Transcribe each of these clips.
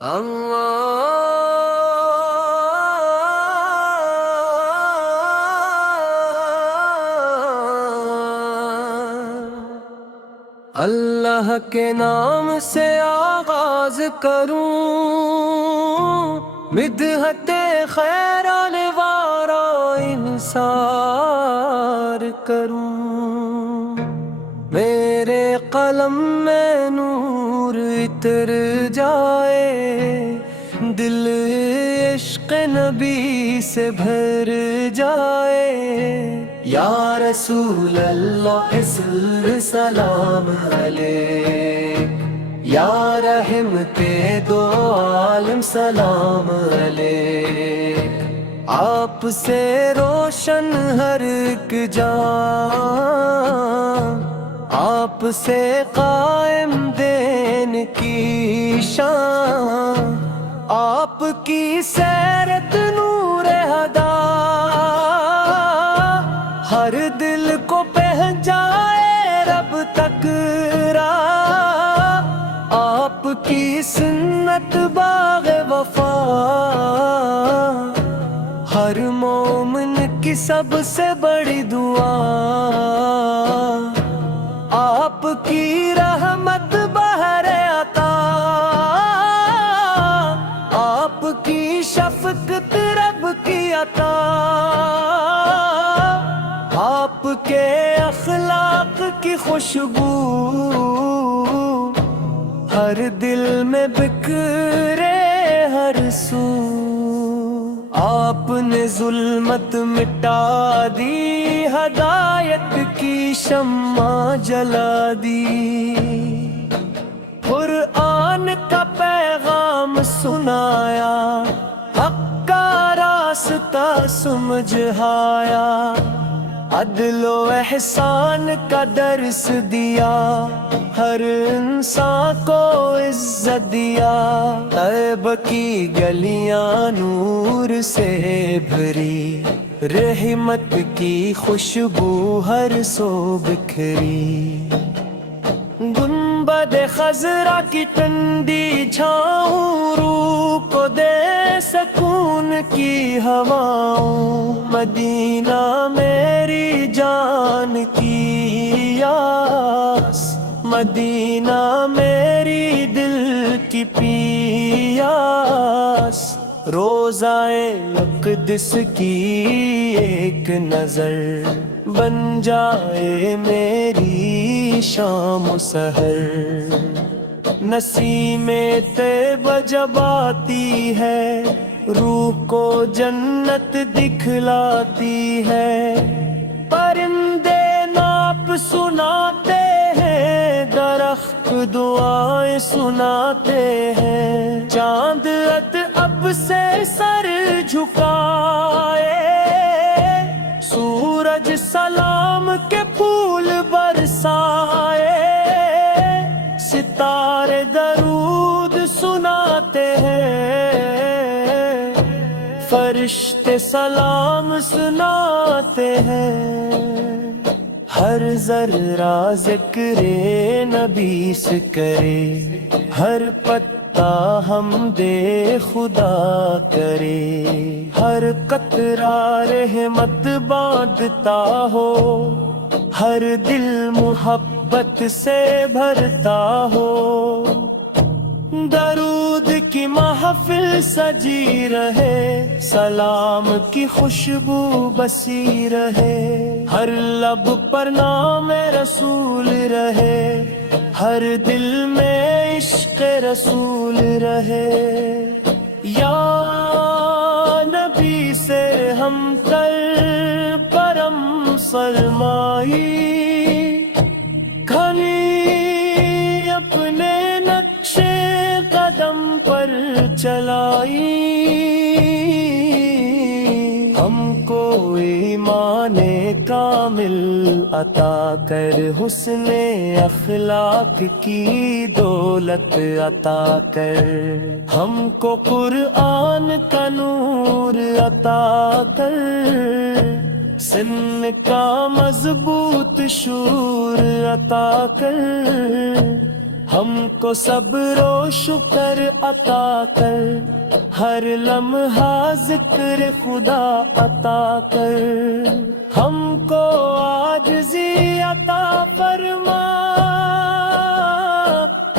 اللہ کے نام سے آغاز کروں، مدحت خیر وارا انثار کروں، میرے قلم میں نور اتر جائے، دل عشق نبی سے بھر جائے، یا رسول اللہ سلام علیک، یا رحمت دو عالم سلام علیک، آپ سے روشن ہر ایک جان، آپ سے قائم دین کی شان، آپ کی سیرت نور ہدا، ہر دل کو پہنچائے رب تک راہ، آپ کی سنت باغ وفا، ہر مومن کی سب سے بڑی دعا، آپ کی رحمت بحر عطا، آپ کی شفقت رب کی عطا، آپ کے اخلاق کی خوشبو ہر دل میں بکھرے ہر سو، آپ نے ظلمت مٹا دی، ہدایت کی شمع جلا دی، قرآن کا پیغام سنایا، حق کا راستہ سمجھایا، عدل و احسان کا درس دیا، ہر انسان کو عزت دیا، طیبہ کی گلیاں نور سے بھری، رحمت کی خوشبو ہر سو بکھری، گنبد خضرا کی ٹھنڈی چھاؤں، روح کو دے سکون کی ہواؤں، مدینہ میری جان کی آس، مدینہ میری دل کی پیاس، روضۂ اقدس کی ایک نظر بن جائے میری شام و سحر، نسیم طیبہ جب آتی ہے، روح کو جنت دکھلاتی ہے، پرندے نعت سناتے ہیں، درخت دعائیں سناتے ہیں، چاند اب سے سر جھکائے، سورج سلام کے پھول برسائے، ستارے درود سناتے ہیں، فرشتے سلام سناتے ہیں، ہر ذرہ ذکر نبی سے کرے، ہر پتا حمد خدا کرے، ہر قطرہ رحمت بانٹتا ہو، ہر دل محبت سے بھرتا ہو، درود کی محفل سجی رہے، سلام کی خوشبو بسی رہے، ہر لب پر نام رسول رہے، ہر دل میں عشق رسول رہے، یا نبی سے ہم کر کرم فرمائی، کھلی اپنے نقشے قدم پر چلائی، ہم کو ایمان کامل عطا کر، حسن اخلاق کی دولت عطا کر، ہم کو قرآن کا نور عطا کر، سن کا مضبوط شور عطا کر، ہم کو صبر و شکر عطا کر، ہر لمحہ ذکر خدا عطا کر، ہم کو عاجزی عطا فرما،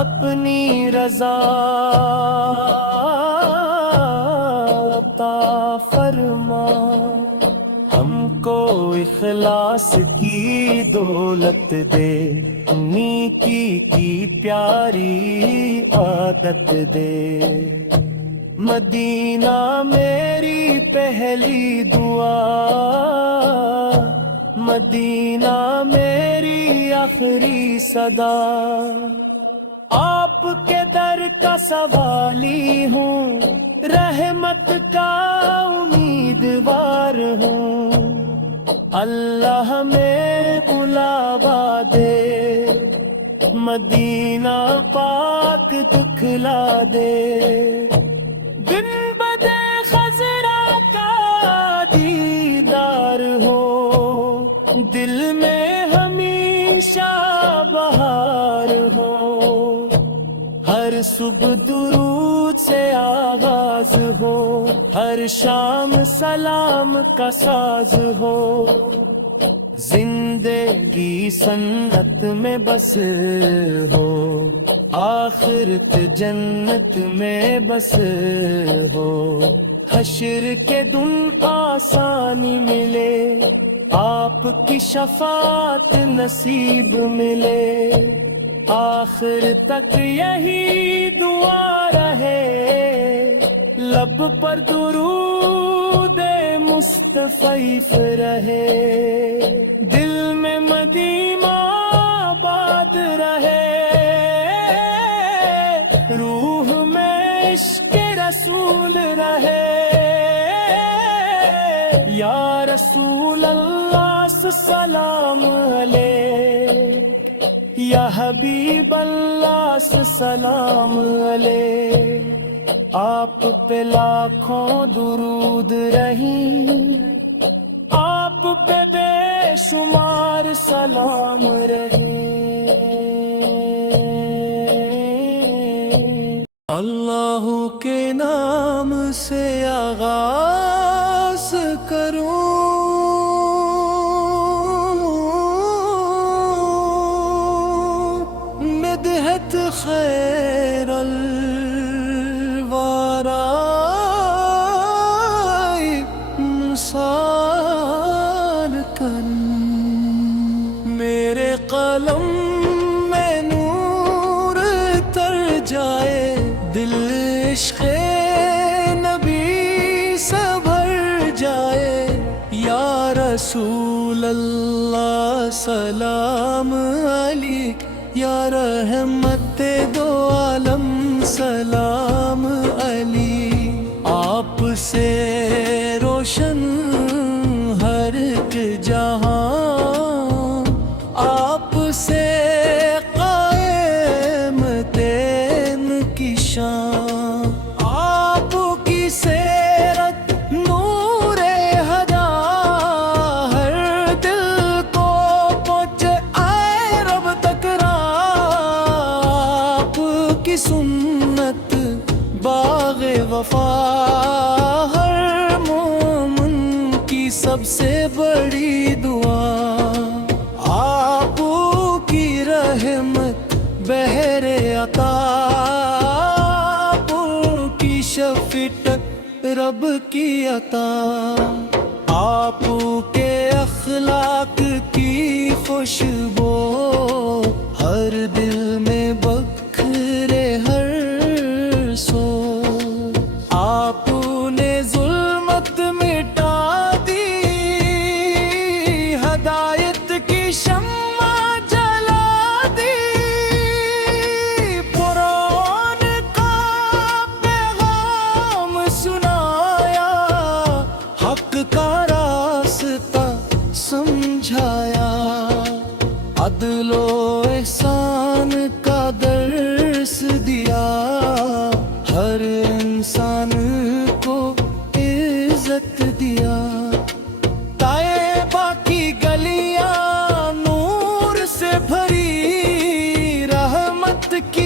اپنی رضا عطا فرما، ہم کو اخلاص کی دولت دے، نیکی کی پیاری عادت دے، مدینہ میری پہلی دعا، مدینہ میری آخری صدا، آپ کے در کا سوالی ہوں، رحمت کا امیدوار ہوں، اللہ میں بلاوا دے، مدینہ پاک دکھلا دے، دن بدے خضرا کا دیدار ہو، دل میں ہمیشہ بہار ہو، ہر صبح درود سے آغاز ہو، ہر شام سلام کا ساز ہو، زندگی سنت میں بس ہو، آخرت جنت میں بس ہو، حشر کے دن آسانی ملے، آپ کی شفاعت نصیب ملے، آخر تک یہی دعا رہے، لب پر درود مصطفی رہے، دل میں مدینہ آباد رہے، روح میں عشق رسول رہے، یا رسول اللہ سلام علیہ، یا حبیب اللہ سلام علیہ، آپ پہ لاکھوں درود رہیں، آپ پہ بے شمار سلام رہیں، اللہ کے نام سے آغاز کروں، خیر الورا نثار کن، میرے قلم میں نور تر جائے، دل عشق نبی سے بھر جائے، یا رسول اللہ سلام علیک، یا رحمت دو عالم سلام علی، آپ سے روشن ہر ایک جہاں، آپ سے قائم تین کی شان، آپ کی سیرت نور ہدا، ہر دل کو پہنچے آئے رب تک کی سنت باغ وفا، ہر مومن کی سب سے بڑی دعا، آپ کی رحمت بحر عطا، آپ کی شفیع رب کی عطا، آپ کے اخلاق کی خوشبو ہر دل میں بکھرے ہر سو، آپ نے ظلمت مٹا دی، ہدایت کی شمع جلا دی، قرآن کا پیغام سنایا، حق کا راستہ سمجھایا، عدل و احسان کا درس دیا، ہر انسان کو عزت دیا، طیبہ کی گلیاں نور سے بھری، رحمت کی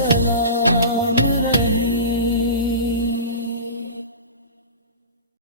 سلام